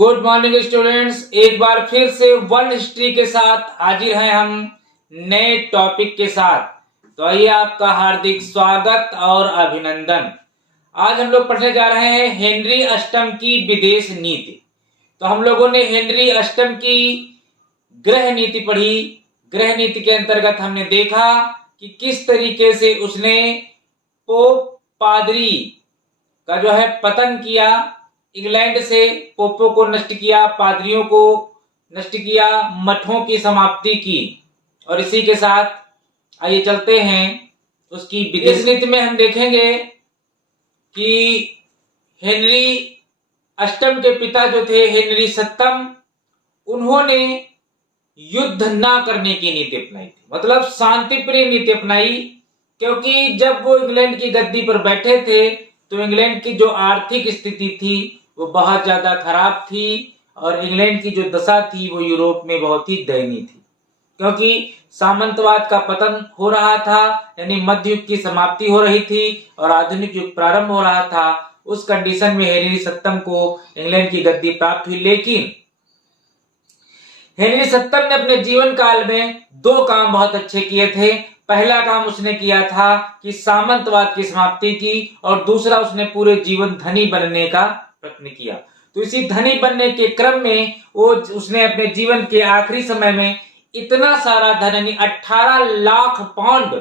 Good morning students, एक बार फिर से वर्ल्ड हिस्ट्री के साथ हाजिर हैं हम नए टॉपिक के साथ। तो आइए, आपका हार्दिक स्वागत और अभिनंदन। आज हम लोग पढ़ने जा रहे हैं हेनरी अष्टम की विदेश नीति। तो हम लोगों ने हेनरी अष्टम की गृह नीति पढ़ी। गृह नीति के अंतर्गत हमने देखा कि किस तरीके से उसने पोप पादरी का जो है पतन किया, इंग्लैंड से पोपों को नष्ट किया, पादरियों को नष्ट किया, मठों की समाप्ति की। और इसी के साथ आइए चलते हैं उसकी विदेश नीति में। हम देखेंगे कि हेनरी अष्टम के पिता जो थे हेनरी सप्तम, उन्होंने युद्ध ना करने की नीति अपनाई थी, मतलब शांति प्रिय नीति अपनाई। क्योंकि जब वो इंग्लैंड की गद्दी पर बैठे थे तो इंग्लैंड की जो आर्थिक स्थिति थी वो बहुत ज्यादा खराब थी और इंग्लैंड की जो दशा थी वो यूरोप में बहुत ही दयनीय थी। क्योंकि सामंतवाद का पतन हो रहा था, यानी मध्य युग की समाप्ति हो रही थी और आधुनिक युग प्रारंभ हो रहा था। उस कंडीशन में हेनरी सप्तम को इंग्लैंड की गद्दी प्राप्त हुई। लेकिन हेनरी सप्तम ने अपने जीवन काल में दो काम बहुत अच्छे किए थे। पहला काम उसने किया था कि सामंतवाद की समाप्ति की, और दूसरा उसने पूरे जीवन धनी बनने का प्रयत्न किया। तो इसी धनी बनने के क्रम में उसने अपने जीवन के आखिरी समय में इतना सारा धन, यानी 18 लाख पाउंड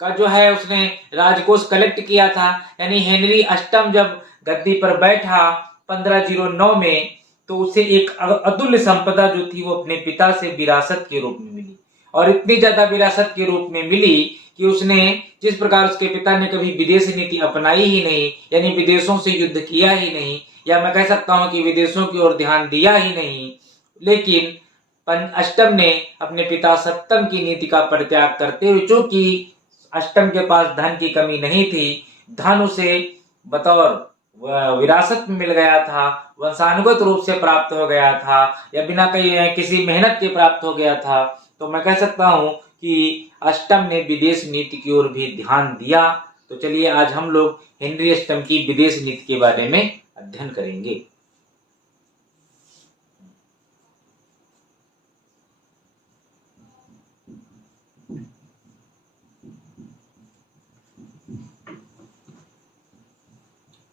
का जो है उसने राजकोष कलेक्ट किया था। यानी हेनरी अष्टम जब गद्दी पर बैठा 1509 में, तो उसे एक अतुल्य संपदा जो थी वो अपने पिता से विरासत के रूप में मिली। और इतनी ज्यादा विरासत के रूप में मिली कि उसने, जिस प्रकार उसके पिता ने कभी विदेश नीति अपनाई ही नहीं, यानी विदेशों से युद्ध किया ही नहीं, या मैं कह सकता हूं कि विदेशों की ओर ध्यान दिया ही नहीं, लेकिन अष्टम ने अपने पिता सप्तम की नीति का परित्याग करते हुए, चूंकि अष्टम के पास धन की कमी नहीं थी, धन उसे बतौर विरासत में मिल गया था, वंशानुगत रूप से प्राप्त हो गया था, या बिना किसी मेहनत के प्राप्त हो गया था, तो मैं कह सकता हूं कि अष्टम ने विदेश नीति की ओर भी ध्यान दिया। तो चलिए आज हम लोग हेनरी अष्टम की विदेश नीति के बारे में अध्ययन करेंगे।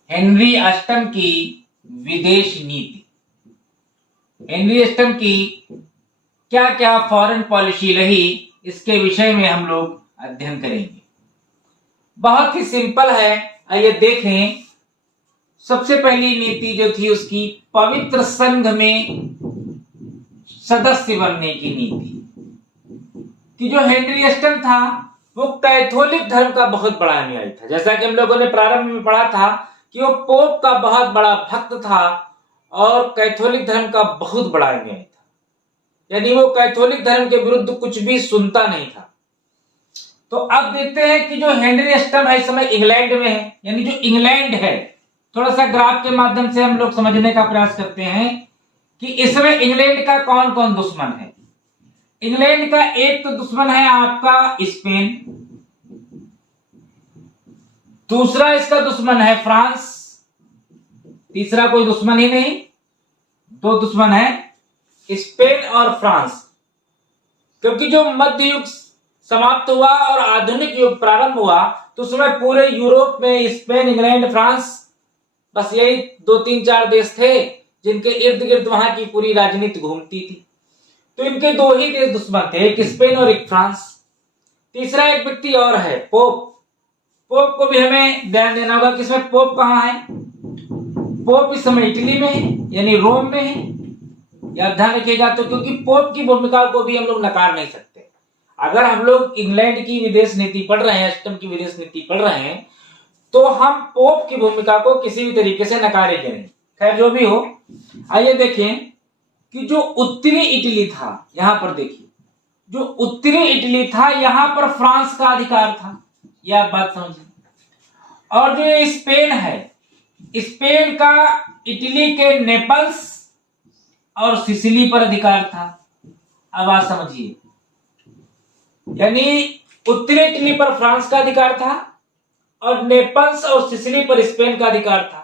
हेनरी अष्टम की विदेश नीति। हेनरी अष्टम की क्या क्या फॉरेन पॉलिसी रही, इसके विषय में हम लोग अध्ययन करेंगे। बहुत ही सिंपल है, आइए देखें। सबसे पहली नीति जो थी उसकी पवित्र संघ में सदस्य बनने की नीति। कि जो हेनरी अष्टम था वो कैथोलिक धर्म का बहुत बड़ा अनुयायी था। जैसा कि हम लोगों ने प्रारंभ में पढ़ा था कि वो पोप का बहुत बड़ा भक्त था और कैथोलिक धर्म का बहुत बड़ा अनुयायी था। यानी वो कैथोलिक धर्म के विरुद्ध कुछ भी सुनता नहीं था। तो अब देखते हैं कि जो हेनरी अष्टम है इस समय इंग्लैंड में है। यानी जो इंग्लैंड है, थोड़ा सा ग्राफ के माध्यम से हम लोग समझने का प्रयास करते हैं कि इस समय इंग्लैंड का कौन कौन दुश्मन है। इंग्लैंड का एक तो दुश्मन है आपका स्पेन, दूसरा इसका दुश्मन है फ्रांस, तीसरा कोई दुश्मन ही नहीं, दो दुश्मन है स्पेन और फ्रांस। क्योंकि जो मध्य युग समाप्त हुआ और आधुनिक युग प्रारंभ हुआ तो उस समय पूरे यूरोप में स्पेन, इंग्लैंड, फ्रांस, बस यही 2-3-4 देश थे जिनके इर्द गिर्द वहां की पूरी राजनीति घूमती थी। तो इनके दो ही देश दुश्मन थे, एक स्पेन और एक फ्रांस। तीसरा एक व्यक्ति और है, पोप। पोप को भी हमें ध्यान देना होगा कि इसमें पोप कहां है। पोप इस समय इटली में है, यानी रोम में है। या ध्यान रखिएगा, तो क्योंकि पोप की भूमिका को भी हम लोग नकार नहीं सकते। अगर हम लोग इंग्लैंड की विदेश नीति पढ़ रहे हैं, अष्टम की विदेश नीति पढ़ रहे हैं, तो हम पोप की भूमिका को किसी भी तरीके से नकारेंगे नहीं। खैर जो भी हो, आइए देखें कि जो उत्तरी इटली था, यहां पर देखिए, जो उत्तरी इटली था यहां पर फ्रांस का अधिकार था, यह आप बात समझिए। और जो स्पेन है, स्पेन का इटली के नेपल्स और सिसिली पर अधिकार था। अब आप समझिए, यानी उत्तरी इटली पर फ्रांस का अधिकार था और नेपल्स और सिसिली पर स्पेन का अधिकार था।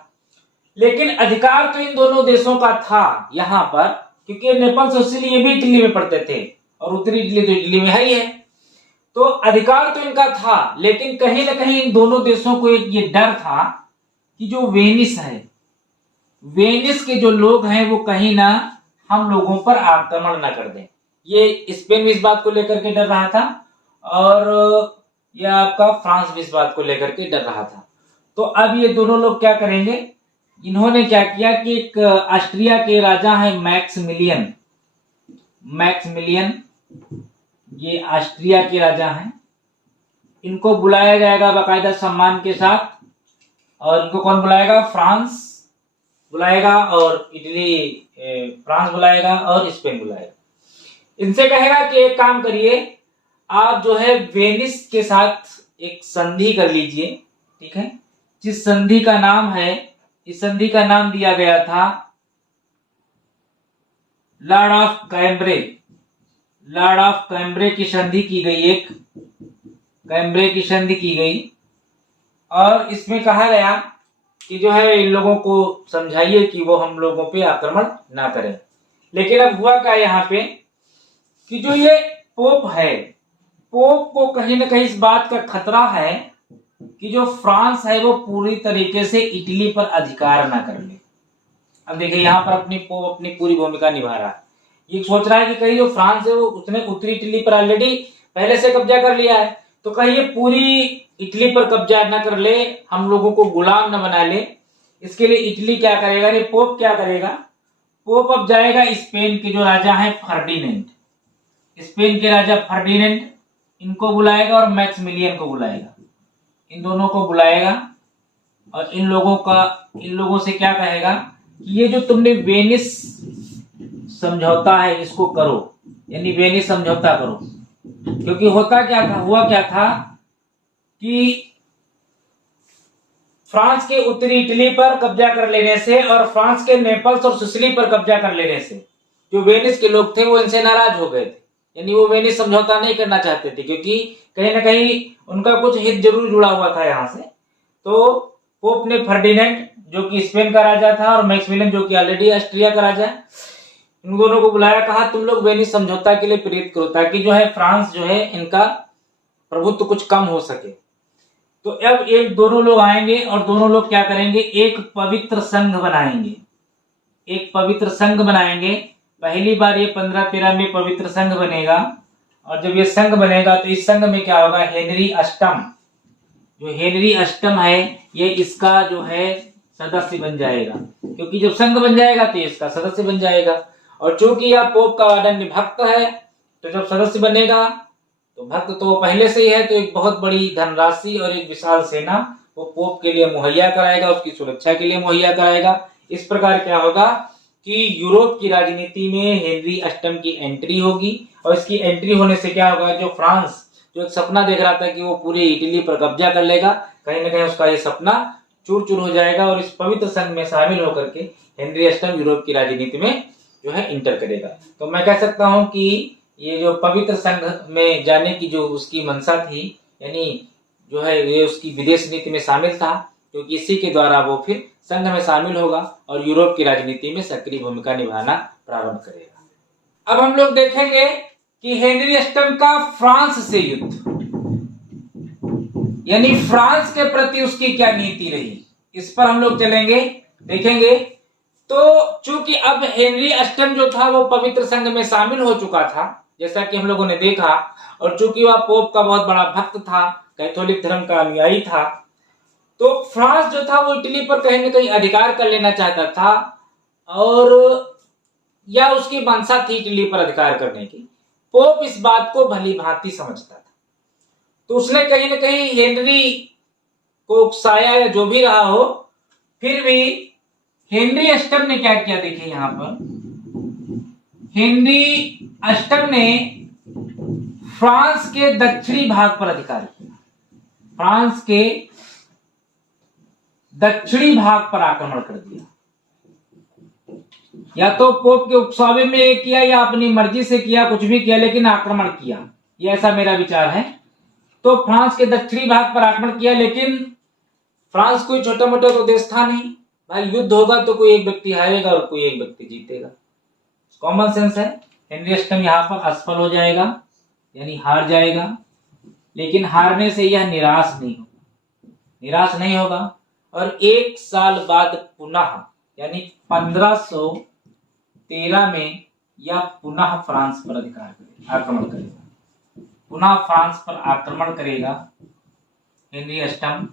लेकिन अधिकार तो इन दोनों देशों का था यहाँ पर, क्योंकि नेपल्स और सिसिली ये भी इटली में पड़ते थे और उत्तरी इटली तो इटली में है ही है। तो अधिकार तो इनका था, लेकिन कहीं ना कहीं इन दोनों देशों को एक ये डर था कि जो वेनिस है, वेनिस के जो लोग हैं वो कहीं ना हम लोगों पर आक्रमण ना कर दें। ये स्पेन भी इस बात को लेकर के डर रहा था और ये आपका फ्रांस भी इस बात को लेकर के डर रहा था। तो अब ये दोनों लोग क्या करेंगे, इन्होंने क्या किया कि एक ऑस्ट्रिया के राजा है मैक्समिलियन, ये ऑस्ट्रिया के राजा हैं, इनको बुलाया जाएगा बाकायदा सम्मान के साथ। और इनको कौन बुलाएगा, फ्रांस बुलाएगा और इटली, फ्रांस बुलाएगा और स्पेन बुलाएगा। इनसे कहेगा कि एक काम करिए, आप जो है वेनिस के साथ एक संधि कर लीजिए, ठीक है। जिस संधि का नाम है, इस संधि का नाम दिया गया था लॉर्ड ऑफ कैम्ब्रे। लॉर्ड ऑफ कैम्ब्रे की संधि की गई, एक कैम्ब्रे की संधि की गई और इसमें कहा गया कि जो है इन लोगों को समझाइए कि वो हम लोगों पे आक्रमण ना करें। लेकिन अब हुआ क्या यहाँ पे कि जो ये पोप है, पोप को कहीं ना कहीं इस बात का खतरा है कि जो फ्रांस है वो पूरी तरीके से इटली पर अधिकार ना कर ले। अब देखिए यहाँ पर अपनी पोप अपनी पूरी भूमिका निभा रहा है, ये सोच रहा है कि कहीं जो फ्रांस है वो उसने उत्तरी इटली पर ऑलरेडी पहले से कब्जा कर लिया है, तो कहीं ये पूरी इटली पर कब्जा न कर ले, हम लोगों को गुलाम न बना ले। इसके लिए इटली क्या करेगा, ये पोप क्या करेगा, पोप अब जाएगा स्पेन के जो राजा हैं फर्डिनेंड, स्पेन के राजा फर्डिनेंड, इनको बुलाएगा और मैक्समिलियन को बुलाएगा, इन दोनों को बुलाएगा और इन लोगों से क्या कहेगा कि ये जो तुमने वेनिस समझौता है इसको करो, यानी वेनिस समझौता करो। क्योंकि हुआ क्या था कि फ्रांस के उत्तरी इटली पर कब्जा कर लेने से और फ्रांस के नेपल्स और सिसिली पर कब्जा कर लेने से जो वेनिस के लोग थे वो इनसे नाराज हो गए थे, यानी वो वेनिस समझौता नहीं करना चाहते थे, क्योंकि कहीं ना कहीं उनका कुछ हित जरूर जुड़ा हुआ था यहाँ से। तो पोप ने फर्डिनेंड जो कि स्पेन का राजा था और मैक्समिलियन जो कि ऑलरेडी ऑस्ट्रिया का राजा है, इन दोनों को बुलाया, कहा तुम लोग वेनिस समझौता के लिए प्रेरित करो ताकि जो है फ्रांस जो है इनका प्रभुत्व कुछ कम हो सके। तो अब एक दोनों लोग आएंगे और दोनों लोग क्या करेंगे, एक पवित्र संघ बनाएंगे, एक पवित्र संघ बनाएंगे। पहली बार ये 1513 में पवित्र संघ बनेगा और जब ये संघ बनेगा तो इस संघ में क्या होगा, हेनरी अष्टम, जो हेनरी अष्टम है ये इसका जो है सदस्य बन जाएगा, क्योंकि जब संघ बन जाएगा तो इसका सदस्य बन जाएगा। और चूंकि यह पोप का अनन्य भक्त है तो जब सदस्य बनेगा तो भक्त तो पहले से ही है, तो एक बहुत बड़ी धनराशि और एक विशाल सेना वो पोप के लिए मुहैया कराएगा, उसकी सुरक्षा के लिए मुहैया कराएगा। इस प्रकार क्या होगा कि यूरोप की राजनीति में हेनरी अष्टम की एंट्री होगी और इसकी एंट्री होने से क्या होगा, जो फ्रांस जो एक सपना देख रहा था कि वो पूरे इटली पर कब्जा कर लेगा, कहीं ना कहीं उसका ये सपना चूर चूर हो जाएगा और इस पवित्र संघ में शामिल होकर के हेनरी अष्टम यूरोप की राजनीति में जो है इंटर करेगा। तो मैं कह सकता हूं कि ये जो पवित्र संघ में जाने की जो उसकी मंशा थी, यानी जो है ये उसकी विदेश नीति में शामिल था, क्योंकि इसी के द्वारा वो फिर संघ में शामिल होगा और यूरोप की राजनीति में सक्रिय भूमिका निभाना प्रारंभ करेगा। अब हम लोग देखेंगे कि हेनरी अष्टम का फ्रांस से युद्ध, यानी फ्रांस के प्रति उसकी क्या नीति रही, इस पर हम लोग चलेंगे, देखेंगे। तो चूंकि अब हेनरी अष्टम जो था वो पवित्र संघ में शामिल हो चुका था, जैसा कि हम लोगों ने देखा, और चूंकि वह पोप का बहुत बड़ा भक्त था, कैथोलिक धर्म का अनुयायी था, तो फ्रांस जो था वो इटली पर कहीं ना कहीं अधिकार कर लेना चाहता था और या उसकी मंशा थी इटली पर अधिकार करने की। पोप इस बात को भली भांति समझता था, तो उसने कहीं ना कहीं हेनरी को उकसाया या जो भी रहा हो, फिर भी हेनरी अष्टम ने क्या किया, देखिए यहां पर हेनरी अष्टम ने फ्रांस के दक्षिणी भाग पर अधिकार किया, फ्रांस के दक्षिणी भाग पर आक्रमण कर दिया। या तो पोप के उकसावे में किया या अपनी मर्जी से किया, कुछ भी किया, लेकिन आक्रमण किया, ये ऐसा मेरा विचार है। तो फ्रांस के दक्षिणी भाग पर आक्रमण किया, लेकिन फ्रांस कोई छोटा मोटा तो देश था नहीं, भाई युद्ध होगा तो कोई एक व्यक्ति हारेगा और कोई एक व्यक्ति जीतेगा, कॉमन सेंस है। हेनरी अष्टम यहाँ पर असफल हो जाएगा, यानी हार जाएगा। लेकिन हारने से यह निराश नहीं होगा और एक साल बाद पुनः यानी 1513 में यह पुनः फ्रांस पर आक्रमण करेगा। पुनः फ्रांस पर आक्रमण करेगा हेनरी अष्टम।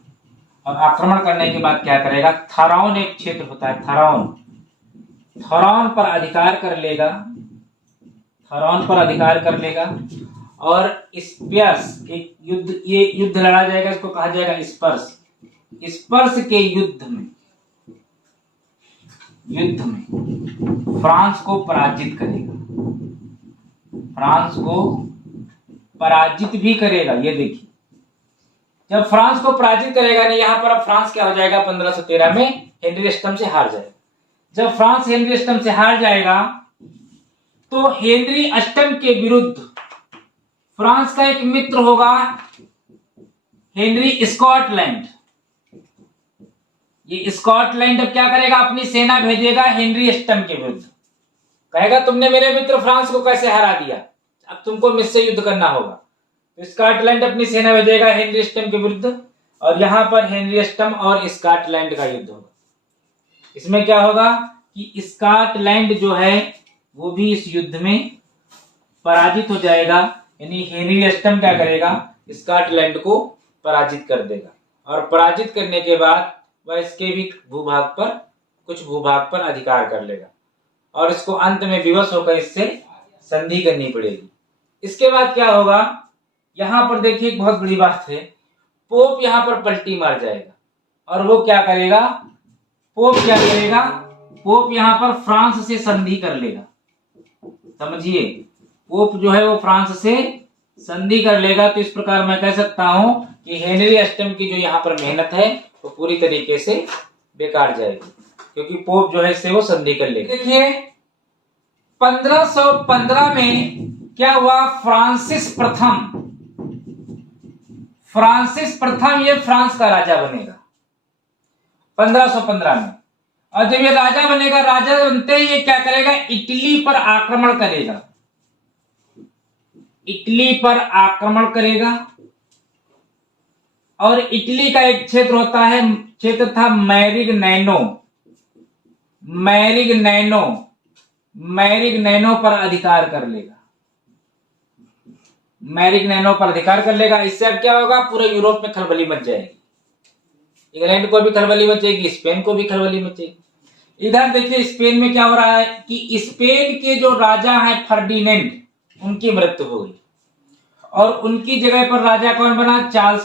और आक्रमण करने के बाद क्या करेगा, थराउन एक क्षेत्र होता है, थराउन पर अधिकार कर लेगा, थराउन पर अधिकार कर लेगा। और स्पर्स एक युद्ध, ये युद्ध लड़ा जाएगा, इसको कहा जाएगा स्पर्स के युद्ध में फ्रांस को पराजित करेगा, फ्रांस को पराजित भी करेगा। ये देखिए, जब फ्रांस को पराजित करेगा नहीं, यहां पर अब फ्रांस क्या हो जाएगा, 1513 में हेनरी अष्टम से हार जाएगा। जब फ्रांस हेनरी अष्टम से हार जाएगा तो हेनरी अष्टम के विरुद्ध फ्रांस का एक मित्र होगा हेनरी स्कॉटलैंड। ये स्कॉटलैंड अब क्या करेगा, अपनी सेना भेजेगा हेनरी अष्टम के विरुद्ध, कहेगा तुमने मेरे मित्र फ्रांस को कैसे हरा दिया, अब तुमको मुझसे युद्ध करना होगा। तो स्कॉटलैंड अपनी सेना भेजेगा हेनरी अष्टम के विरुद्ध और यहां पर हेनरी अष्टम और स्कॉटलैंड का युद्ध होगा। इसमें क्या होगा कि स्कॉटलैंड जो है वो भी इस युद्ध में पराजित हो जाएगा, यानी हेनरी अष्टम क्या करेगा, स्कॉटलैंड को पराजित कर देगा। और पराजित करने के बाद वह इसके भी कुछ भूभाग पर अधिकार कर लेगा और इसको अंत में विवश होकर इससे संधि करनी पड़ेगी। इसके बाद क्या होगा, यहां पर देखिए एक बहुत बड़ी बात है, पोप यहां पर पलटी मार जाएगा और वो क्या करेगा, पोप यहां पर फ्रांस से संधि कर लेगा। समझिए, पोप जो है वो फ्रांस से संधि कर लेगा। तो इस प्रकार मैं कह सकता हूं कि हेनरी अष्टम की जो यहाँ पर मेहनत है वो पूरी तरीके से बेकार जाएगी, क्योंकि पोप जो है इससे वो संधि कर लेगा। देखिए 1515 में क्या हुआ, फ्रांसिस प्रथम ये फ्रांस का राजा बनेगा 1515 में। और जब ये राजा बनेगा, राजा बनते ही ये क्या करेगा, इटली पर आक्रमण करेगा। और इटली का एक क्षेत्र था मैरिग्नैनो पर अधिकार कर लेगा। इससे अब क्या होगा, पूरे यूरोप में खलबली मच जाएगी, इंग्लैंड को भी खलबली मचेगी, स्पेन को भी खलबली मचेगी। इधर देखिए स्पेन में क्या हो रहा है कि स्पेन के जो राजा हैं फर्डिनेंड, उनकी मृत्यु हो गई और उनकी जगह पर राजा कौन बना, चार्ल्स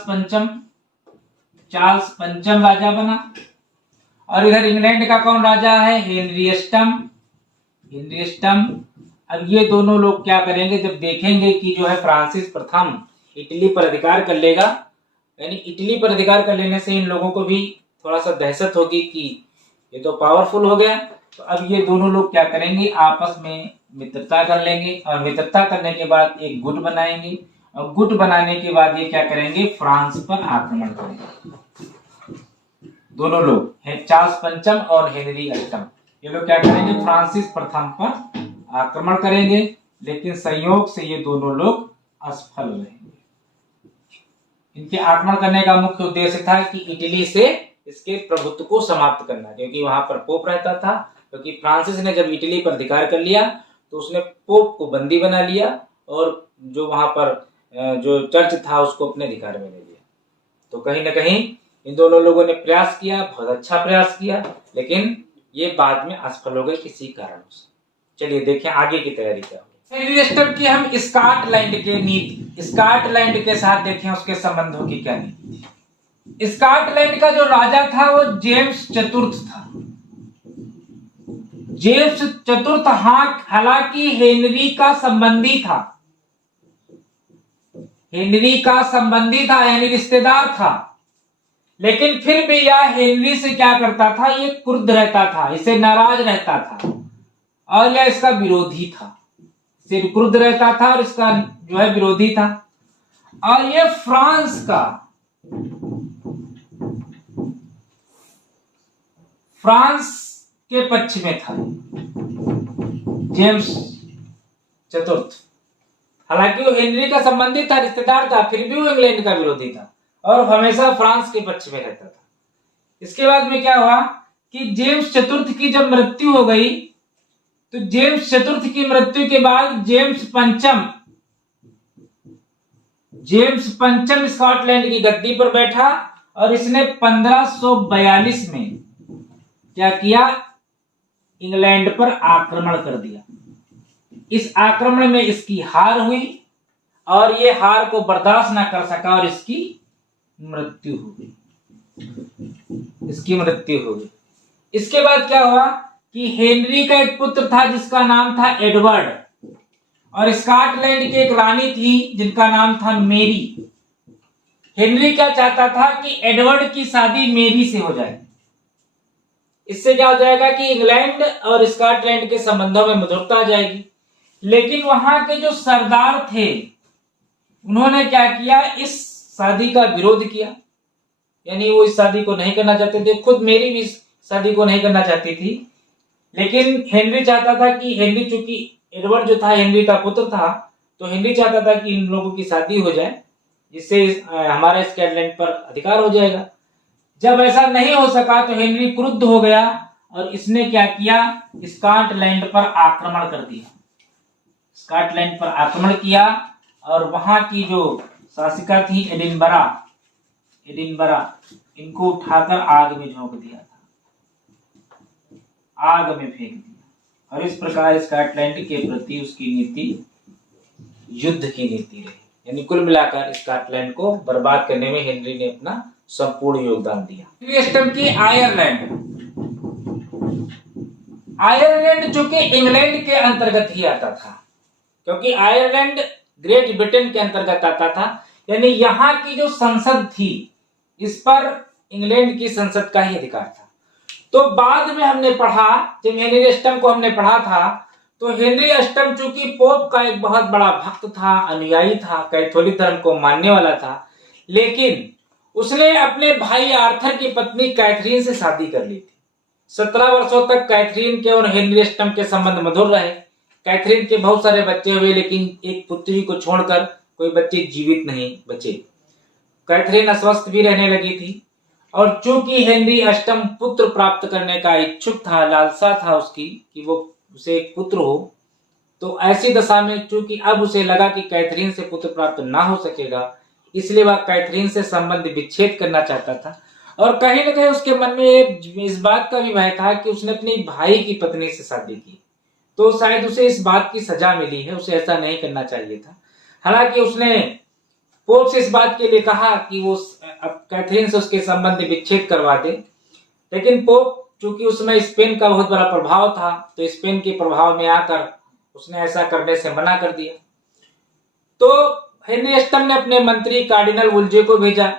पंचम राजा बना। और इधर इंग्लैंड का कौन राजा है, हेनरी अष्टम। अब ये दोनों लोग क्या करेंगे, जब देखेंगे कि जो है फ्रांसिस प्रथम इटली पर अधिकार कर लेगा, यानी इटली पर अधिकार कर लेने से इन लोगों को भी थोड़ा सा दहशत होगी कि ये तो पावरफुल हो गया। तो अब ये दोनों लोग क्या करेंगे, आपस में मित्रता कर लेंगे और मित्रता करने के बाद एक गुट बनाएंगे और गुट बनाने के बाद ये क्या करेंगे, फ्रांस पर आक्रमण करेंगे। दोनों लोग हैं, चार्ल्स पंचम और हेनरी अष्टम, ये लोग क्या करेंगे, फ्रांसिस प्रथम पर आक्रमण करेंगे। लेकिन संयोग से ये दोनों लोग असफल रहेंगे। इनके आक्रमण करने का मुख्य उद्देश्य था कि इटली से इसके प्रभुत्व को समाप्त करना, क्योंकि वहां पर पोप रहता था। क्योंकि फ्रांसिस ने जब इटली पर अधिकार कर लिया तो उसने पोप को बंदी बना लिया और जो वहां पर जो चर्च था उसको अपने अधिकार में ले लिया। तो कहीं ना कहीं इन दोनों लोगों ने प्रयास किया, बहुत अच्छा प्रयास किया, लेकिन ये बाद में असफल हो गए किसी कारण से। चलिए देखें आगे की तैयारी क्या होगी। हेनरी अष्टम की हम स्कॉटलैंड के साथ देखें उसके संबंधों की क्या नीति थी। स्कॉटलैंड का जो राजा था वो जेम्स चतुर्थ था। जेम्स चतुर्थ हालांकि हेनरी का संबंधी था, यानी रिश्तेदार था, लेकिन फिर भी यह हेनरी से क्या करता था, ये क्रुद्ध रहता था, इसे नाराज रहता था और यह इसका विरोधी था। इसे क्रुद्ध रहता था और इसका जो है विरोधी था। और ये फ्रांस फ्रांस के पक्ष में था जेम्स चतुर्थ। हालांकि वो हेनरी का संबंधी था, रिश्तेदार था, फिर भी वो इंग्लैंड का विरोधी था और हमेशा फ्रांस के पक्ष में रहता था। इसके बाद में क्या हुआ कि जेम्स चतुर्थ की जब मृत्यु हो गई तो जेम्स चतुर्थ की मृत्यु के बाद जेम्स पंचम स्कॉटलैंड की गद्दी पर बैठा और इसने 1542 में क्या किया, इंग्लैंड पर आक्रमण कर दिया। इस आक्रमण में इसकी हार हुई और ये हार को बर्दाश्त ना कर सका और इसकी मृत्यु हो गई। इसके बाद क्या हुआ कि हेनरी का एक पुत्र था जिसका नाम था एडवर्ड और स्कॉटलैंड की एक रानी थी जिनका नाम था मेरी। हेनरी क्या चाहता था कि एडवर्ड की शादी मेरी से हो जाए। इससे क्या हो जाएगा कि इंग्लैंड और स्कॉटलैंड के संबंधों में मधुरता आ जाएगी। लेकिन वहां के जो सरदार थे उन्होंने क्या किया, इस शादी का विरोध किया, यानी वो इस शादी को नहीं करना चाहते थे। खुद मेरी भी इस शादी को नहीं करना चाहती थी, लेकिन हेनरी चाहता था कि हेनरी, चूंकि एडवर्ड जो था हेनरी का पुत्र था, तो हेनरी चाहता था कि इन लोगों की शादी हो जाए जिससे हमारा स्कॉटलैंड पर अधिकार हो जाएगा। जब ऐसा नहीं हो सका तो हेनरी क्रुद्ध हो गया और इसने क्या किया, स्कॉटलैंड पर आक्रमण कर दिया। स्कॉटलैंड पर आक्रमण किया और वहां की जो शासिका थी एडिनबरा, इनको उठाकर आग में झोंक दिया था, आग में फेंक दिया। और इस प्रकार स्कॉटलैंड के प्रति उसकी नीति युद्ध की नीति रही। यानी कुल मिलाकर स्कॉटलैंड को बर्बाद करने में हेनरी ने अपना संपूर्ण योगदान दिया। हेनरी अष्टम की आयरलैंड जो कि इंग्लैंड के अंतर्गत ही आता था, क्योंकि आयरलैंड ग्रेट ब्रिटेन के अंतर्गत आता था। यानी यहाँ की जो संसद थी इस पर इंग्लैंड की संसद का ही अधिकार था। तो बाद में हमने पढ़ा, जब हेनरी अष्टम को हमने पढ़ा था, तो हेनरी अष्टम चूंकि पोप का एक बहुत बड़ा भक्त था, अनुयायी था, कैथोलिक धर्म को मानने वाला था, लेकिन उसने अपने भाई आर्थर की पत्नी कैथरीन से शादी कर ली थी। 17 वर्षों तक कैथरीन के और हेनरी अष्टम के संबंध मधुर रहे। कैथरीन के बहुत सारे बच्चे हुए, लेकिन एक पुत्री को छोड़कर कोई बच्चे जीवित नहीं बचे। कैथरीन अस्वस्थ भी रहने लगी थी और चूंकि हेनरी अष्टम पुत्र प्राप्त करने का इच्छुक था, लालसा था उसकी कि वो उसे एक पुत्र हो, तो ऐसी दशा में चूंकि अब उसे लगा कि कैथरीन से पुत्र प्राप्त ना हो सकेगा, इसलिए वह कैथरीन से संबंध विच्छेद करना चाहता था। और कहीं न कहीं उसके मन में इस बात का भी भय था कि उसने अपने भाई की पत्नी से शादी की, तो शायद उसे इस बात की सजा मिली है, उसे ऐसा नहीं करना चाहिए था। हालांकि उसने पोप से इस बात के लिए कहा कि वो अब कैथरीन से उसके संबंध विच्छेद करवा दे, लेकिन पोप चूंकि उसमें स्पेन का बहुत बड़ा प्रभाव था, तो स्पेन के प्रभाव में आकर उसने ऐसा करने से मना कर दिया। तो हेनरी अष्टम ने अपने मंत्री कार्डिनल वुल्जे को भेजा।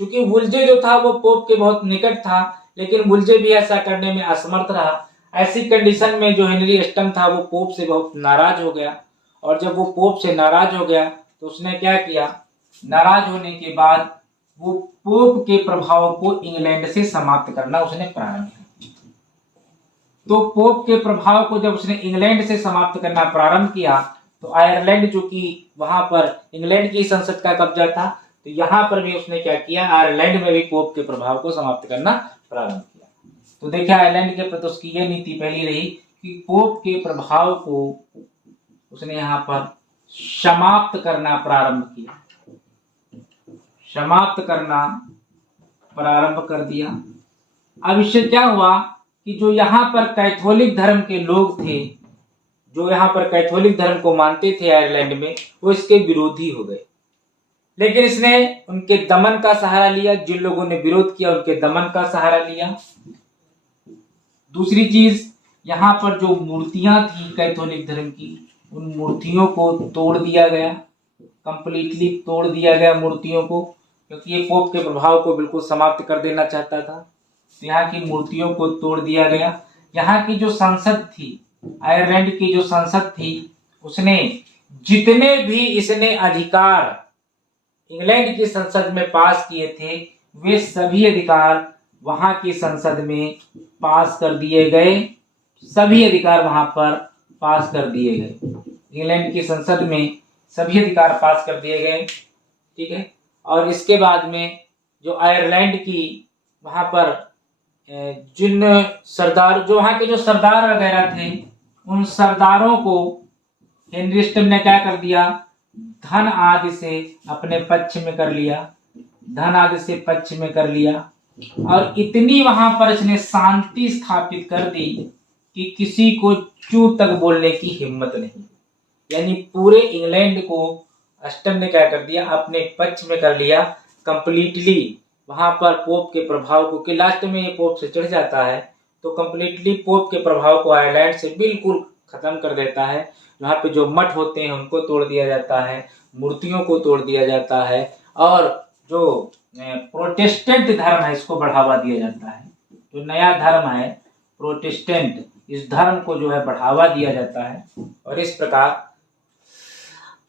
चूंकि वुल्जे जो था वो पोप के बहुत निकट था, लेकिन वुल्जे भी ऐसा करने में असमर्थ रहा। ऐसी कंडीशन में जो हेनरी अष्टम था वो पोप से बहुत नाराज हो गया, और जब वो पोप से नाराज हो गया तो उसने क्या किया, नाराज होने के बाद वो पोप के प्रभाव को इंग्लैंड से समाप्त करना उसने प्रारंभ किया। तो पोप के प्रभाव को जब उसने इंग्लैंड से समाप्त करना प्रारंभ किया, तो आयरलैंड, जो कि वहां पर इंग्लैंड की संसद का कब्जा था, तो यहाँ पर भी उसने क्या किया, आयरलैंड में भी पोप के प्रभाव को समाप्त करना प्रारंभ किया। तो देखिए आयरलैंड के प्रति उसकी यह नीति पहली रही कि पोप के प्रभाव को उसने यहाँ पर समाप्त करना प्रारंभ कर दिया। अब इससे क्या हुआ कि जो यहाँ पर कैथोलिक धर्म के लोग थे, जो यहाँ पर कैथोलिक धर्म को मानते थे आयरलैंड में, वो इसके विरोधी हो गए। लेकिन इसने उनके दमन का सहारा लिया, जिन लोगों ने विरोध किया उनके दमन का सहारा लिया। दूसरी चीज, यहाँ पर जो मूर्तियां थी कैथोलिक धर्म की, उन मूर्तियों को तोड़ दिया गया, कंप्लीटली तोड़ दिया गया मूर्तियों को, क्योंकि ये पोप के प्रभाव को बिल्कुल समाप्त कर देना चाहता था। तो यहाँ की मूर्तियों को तोड़ दिया गया। यहाँ की जो संसद थी, आयरलैंड की जो संसद थी, उसने जितने भी इसने अधिकार इंग्लैंड की संसद में पास किए थे, वे सभी अधिकार वहां की संसद में पास कर दिए गए, सभी अधिकार वहां पर पास कर दिए गए। इंग्लैंड की संसद में सभी अधिकार पास कर दिए गए, ठीक है। और इसके बाद में जो आयरलैंड की वहां पर जिन सरदार, जो वहां के जो सरदार वगैरह थे, उन सरदारों को हेनरी अस्टम ने क्या कर दिया, धन आदि से अपने पक्ष में कर लिया, धन आदि से पक्ष में कर लिया। और इतनी वहां पर इसने शांति स्थापित कर दी कि किसी को चू तक बोलने की हिम्मत नहीं। यानी पूरे इंग्लैंड को अस्टम ने क्या कर दिया, अपने पक्ष में कर लिया कंप्लीटली। वहां पर पोप के प्रभाव को, कि लास्ट में ये पोप से चढ़ जाता है तो कंप्लीटली पोप के प्रभाव को आयरलैंड से बिल्कुल खत्म कर देता है। वहां पे जो मठ होते हैं उनको तोड़ दिया जाता है, मूर्तियों को तोड़ दिया जाता है, और जो प्रोटेस्टेंट धर्म है इसको बढ़ावा दिया जाता है। जो नया धर्म है प्रोटेस्टेंट, इस धर्म को जो है बढ़ावा दिया जाता है। और इस प्रकार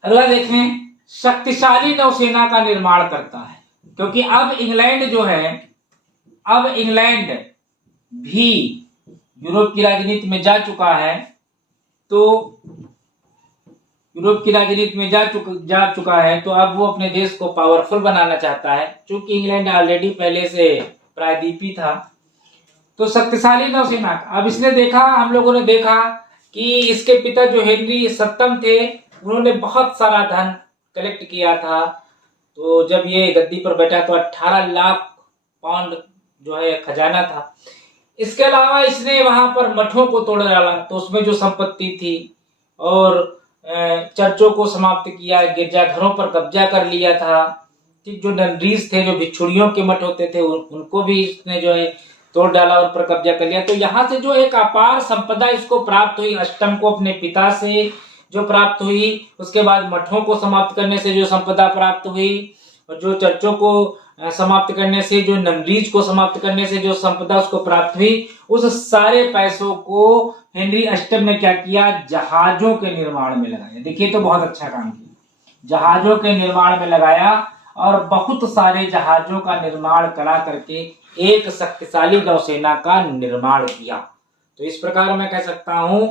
अगला देखें, शक्तिशाली नौसेना का निर्माण करता है। क्योंकि अब इंग्लैंड जो है, अब इंग्लैंड भी यूरोप की राजनीति में जा चुका है, तो यूरोप की राजनीति में जा चुका है, तो अब वो अपने देश को पावरफुल बनाना चाहता है। क्योंकि इंग्लैंड ऑलरेडी पहले से प्रायद्वीपी था, तो शक्तिशाली नौसेना। अब इसने देखा, हम लोगों ने देखा कि इसके पिता जो हेनरी सप्तम थे, उन्होंने बहुत सारा धन कलेक्ट किया था। तो जब ये गद्दी पर बैठा तो 18 लाख पाउंड जो है खजाना था। इसके अलावा इसने वहां पर मठों को तोड़ डाला, तो उसमें जो संपत्ति थी, और चर्चों को समाप्त किया, गिरजाघरों पर कब्जा कर लिया था। ठीक, जो ननरीज थे, जो भिक्षुड़ियों के मठ होते थे, उनको भी इसने जो है तोड़ डाला, उन पर कब्जा कर लिया। तो यहाँ से जो एक अपार संपदा इसको प्राप्त हुई, अष्टम को अपने पिता से जो प्राप्त हुई, उसके बाद मठों को समाप्त करने से जो संपदा प्राप्त हुई, और जो चर्चों को समाप्त करने से, जो ननरीज को समाप्त करने से जो संपदा उसको प्राप्त हुई, उस सारे पैसों को हेनरी अष्टम ने क्या किया, जहाजों के निर्माण में लगाया। देखिए तो बहुत अच्छा काम किया, जहाजों के निर्माण में लगाया, और बहुत सारे जहाजों का निर्माण करा करके एक शक्तिशाली नौसेना का निर्माण किया। तो इस प्रकार मैं कह सकता हूं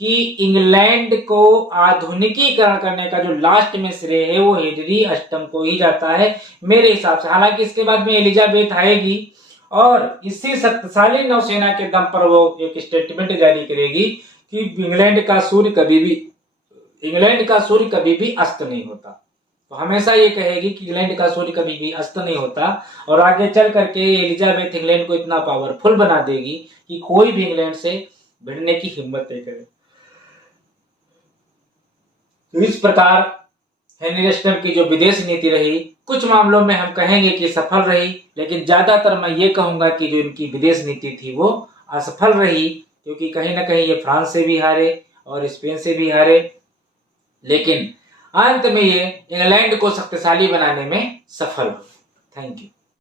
कि इंग्लैंड को आधुनिकीकरण करने का जो लास्ट में श्रेय है वो हेनरी अष्टम को ही जाता है मेरे हिसाब से। हालांकि इसके बाद में एलिजाबेथ आएगी और इसी शक्तिशाली नौसेना के दम पर वो एक स्टेटमेंट जारी करेगी कि इंग्लैंड का सूर्य कभी भी अस्त नहीं होता। तो हमेशा ये कहेगी कि इंग्लैंड का सूर्य कभी भी अस्त नहीं होता, और आगे चल करके एलिजाबेथ इंग्लैंड को इतना पावरफुल बना देगी कि कोई भी इंग्लैंड से भिड़ने की हिम्मत नहीं करे। तो इस प्रकार हेनरी अष्टम की जो विदेश नीति रही, कुछ मामलों में हम कहेंगे कि सफल रही, लेकिन ज्यादातर मैं ये कहूंगा कि जो इनकी विदेश नीति थी वो असफल रही, क्योंकि कहीं ना कहीं ये फ्रांस से भी हारे और स्पेन से भी हारे, लेकिन अंत में ये इंग्लैंड को शक्तिशाली बनाने में सफल हुए। Thank you.